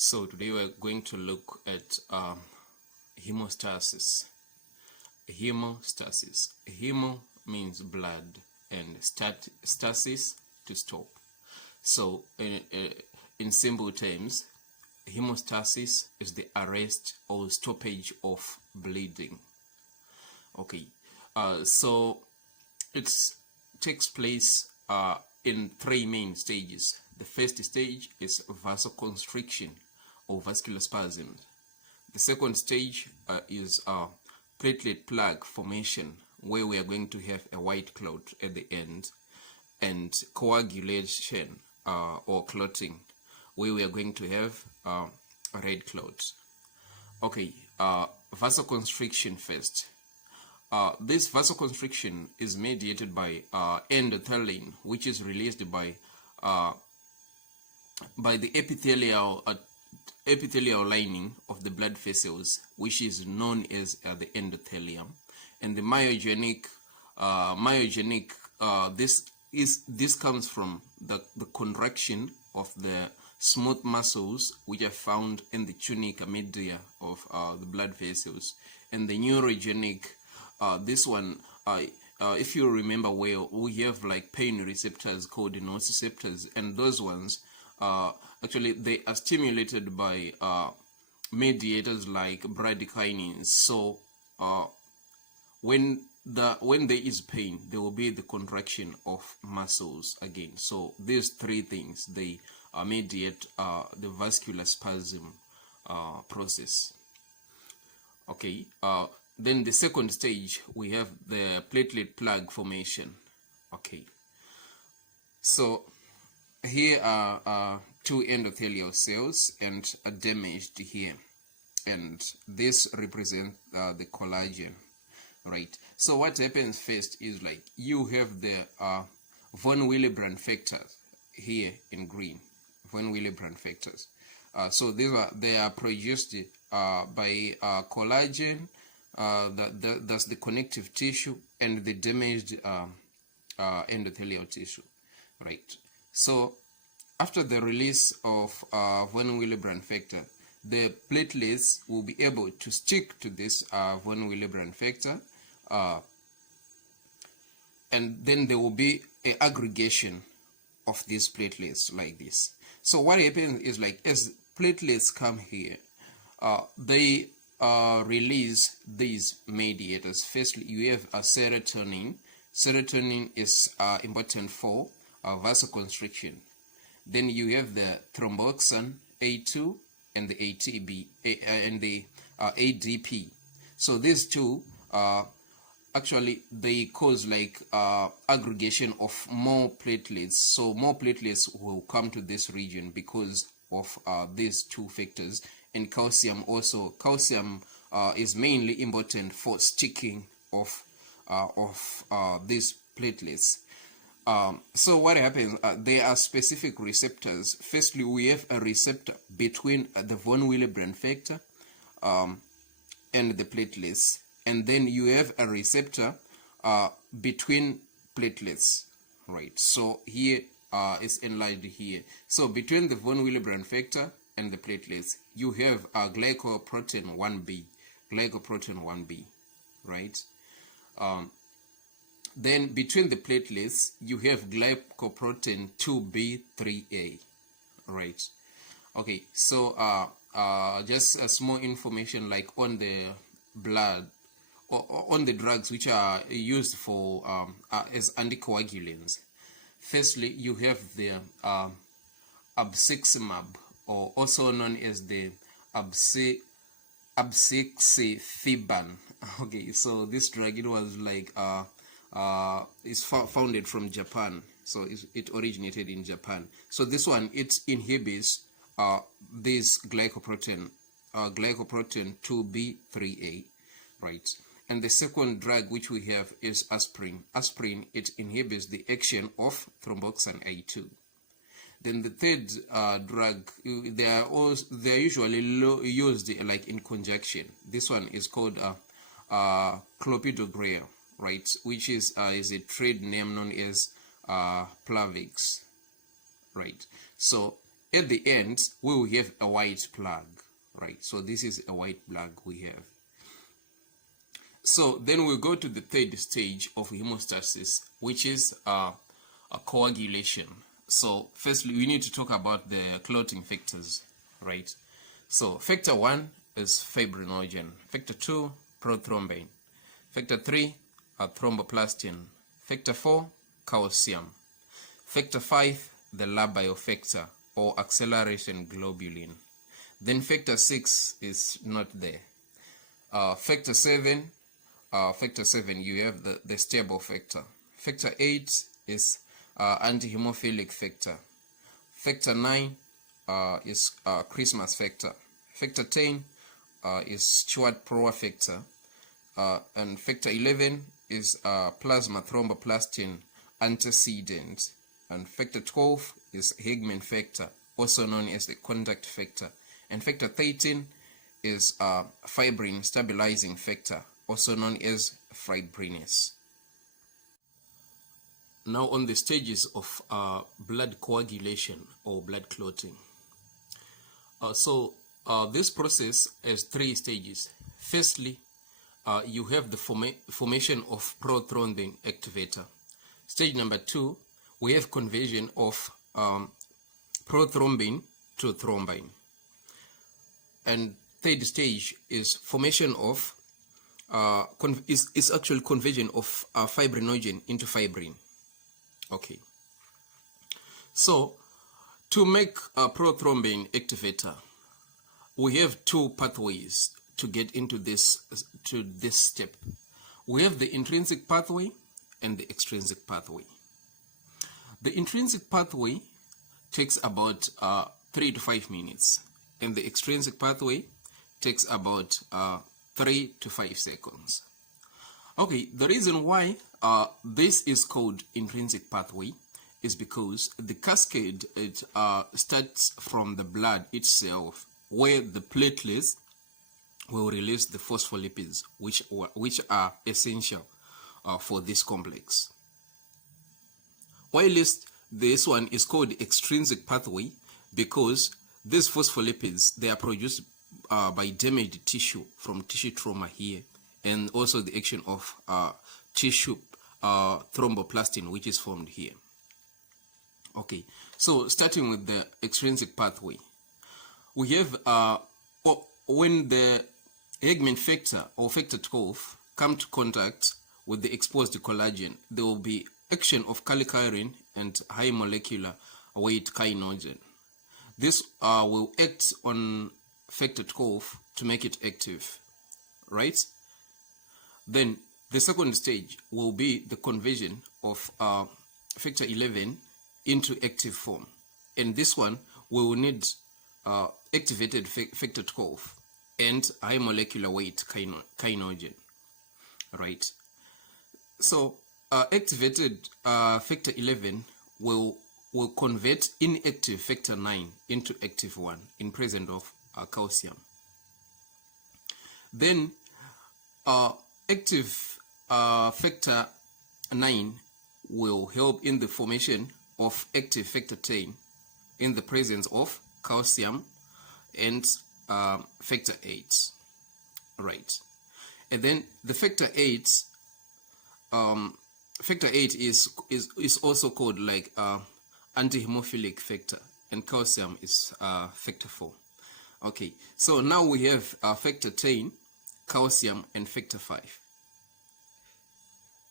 So today we're going to look at hemostasis. Hemostasis. Hemo means blood and stasis to stop. So in simple terms, hemostasis is the arrest or stoppage of bleeding. Okay, so it takes place in three main stages. The first stage is vasoconstriction or vascular spasms. The second stage is platelet plug formation, where we are going to have a white clot at the end, and coagulation or clotting, where we are going to have red clots. Okay, vasoconstriction first. This vasoconstriction is mediated by endothelin, which is released by the epithelial lining of the blood vessels, which is known as the endothelium, and the myogenic. This comes from the contraction of the smooth muscles which are found in the tunica media of the blood vessels, and the neurogenic. This one, if you remember well, we have like pain receptors called nociceptors, and those ones actually they are stimulated by mediators like bradykinin. So when there is pain, there will be the contraction of muscles again. So these three things, they mediate the vascular spasm process. Okay, then the second stage, we have the platelet plug formation. Okay, so here are two endothelial cells and are damaged here, and this represents the collagen, right? So what happens first is like you have the von Willebrand factors here in green, von Willebrand factors. So they are produced by collagen. That's the connective tissue and the damaged endothelial tissue, right? So after the release of von Willebrand factor, the platelets will be able to stick to this von Willebrand factor, and then there will be an aggregation of these platelets like this. So what happens is, like, as platelets come here, they release these mediators. Firstly, you have a serotonin. Serotonin is important for vasoconstriction. Then you have the thromboxane A2 and the ADP. So these two actually they cause like aggregation of more platelets. So more platelets will come to this region because of these two factors. And calcium also. Calcium is mainly important for sticking of these platelets. So what happens? There are specific receptors. Firstly, we have a receptor between the von Willebrand factor and the platelets, and then you have a receptor between platelets, right? So here is enlarged here. So between the von Willebrand factor and the platelets, you have a glycoprotein 1b, right? Then between the platelets, you have glycoprotein 2b3a, right? Okay, so just a small information like on the blood, or on the drugs which are used for as anticoagulants. Firstly, you have the abciximab, or also known as the abcixifibin. Okay, so this drug, it was like is founded from Japan, so it originated in Japan. So this one, it inhibits this glycoprotein 2b3a, right? And the second drug which we have is aspirin. Aspirin, it inhibits the action of thromboxane A2. Then the third drug, they are usually used like in conjunction. This one is called clopidogrel, right? Which is a trade name known as Plavix, right? So at the end, we will have a white plug, right? So this is a white plug we have. So then we'll go to the third stage of hemostasis, which is a coagulation. So firstly, we need to talk about the clotting factors, right? So factor 1 is fibrinogen. Factor 2, prothrombin. Factor 3, thromboplastin. Factor 4, calcium. Factor 5, the labile factor or acceleration globulin. Then factor 6 is not there. Factor 7, you have the stable factor. Factor 8 is anti-hemophilic factor. Factor 9 is Christmas factor. Factor 10 is Stewart-Prower factor. And factor 11 is plasma thromboplastin antecedent. And factor 12 is Hegman factor, also known as the contact factor. And factor 13 is fibrin stabilizing factor, also known as fibrinase. Now on the stages of blood coagulation or blood clotting. This process has 3 stages. Firstly, you have the formation of prothrombin activator. Stage number 2, we have conversion of prothrombin to thrombin. And third stage is formation of is actual conversion of fibrinogen into fibrin. Okay. So to make a prothrombin activator, we have 2 pathways to get into this step. We have the intrinsic pathway and the extrinsic pathway. The intrinsic pathway takes about 3 to 5 minutes, and the extrinsic pathway takes about 3 to 5 seconds. Okay, the reason why this is called intrinsic pathway is because the cascade starts from the blood itself, where the platelets will release the phospholipids, which are essential for this complex. While this one is called extrinsic pathway because these phospholipids, they are produced by damaged tissue from tissue trauma here, and also the action of tissue thromboplastin, which is formed here. Okay, so starting with the extrinsic pathway, we have when the Hegman factor or factor 12 come to contact with the exposed collagen, there will be action of calcium and high molecular weight kininogen. This will act on factor 12 to make it active, right? Then the second stage will be the conversion of factor 11 into active form, and this one we will need activated factor 12 and high molecular weight kininogen, right? So activated factor 11 will convert inactive factor 9 into active one in presence of calcium. Then active factor 9 will help in the formation of active factor 10 in the presence of calcium and factor 8, right? And then the factor 8 is also called like anti-hemophilic factor, and calcium is factor 4. Okay, so now we have factor 10, calcium, and factor 5,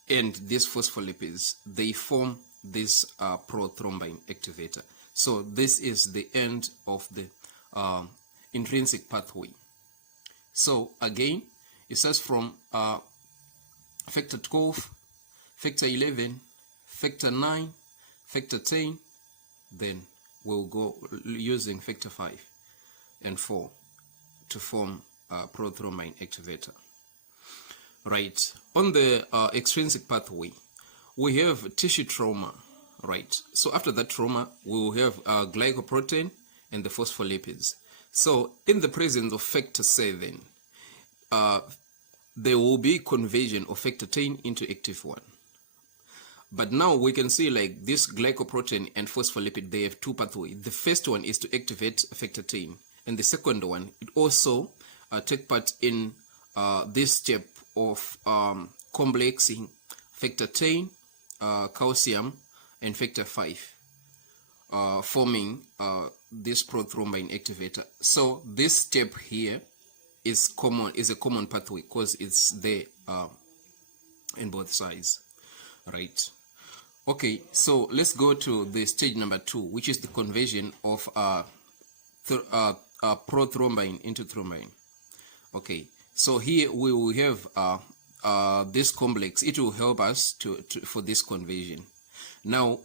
and these phospholipids, they form this prothrombin activator. So this is the end of the intrinsic pathway. So again, it starts from factor 12, factor 11, factor 9, factor 10, then we'll go using factor 5 and 4 to form prothrombin activator. Right, on the extrinsic pathway, we have tissue trauma, right? So after that trauma, we will have glycoprotein and the phospholipids. So in the presence of factor 7, there will be conversion of factor 10 into active one. But now we can see like this glycoprotein and phospholipid, they have two pathways. The first one is to activate factor 10, and the second one, it also take part in this step of complexing factor 10, calcium, and factor 5, forming this prothrombin activator. So this step here is a common pathway because it's there in both sides, right? Okay, so let's go to the stage number 2, which is the conversion of prothrombin into thrombin. Okay, so here we will have this complex. It will help us for this conversion. Now,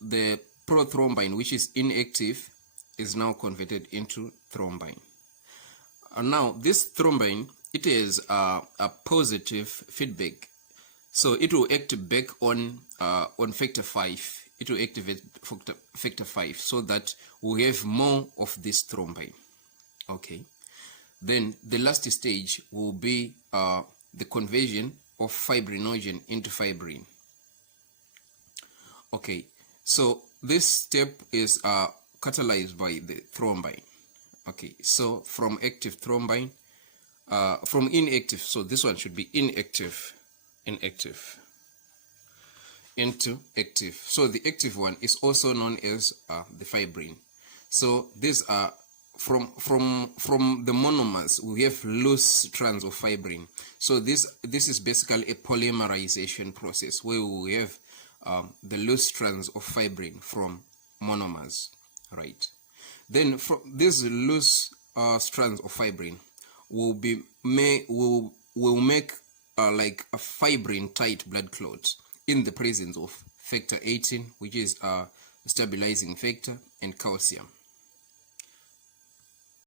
the prothrombin, which is inactive, is now converted into thrombin. Now, this thrombin, it is a positive feedback. So it will act back on factor 5. It will activate factor 5 so that we have more of this thrombin. Okay. Then the last stage will be the conversion of fibrinogen into fibrin. Okay. So this step is catalyzed by the thrombin. Okay. So from active thrombin, from inactive, so this one should be inactive into active. So the active one is also known as the fibrin. So these are from the monomers, we have loose strands of fibrin. So this is basically a polymerization process where we have the loose strands of fibrin from monomers, right? Then from these loose strands of fibrin will make like a fibrin tight blood clot in the presence of factor 18, which is a stabilizing factor, and calcium.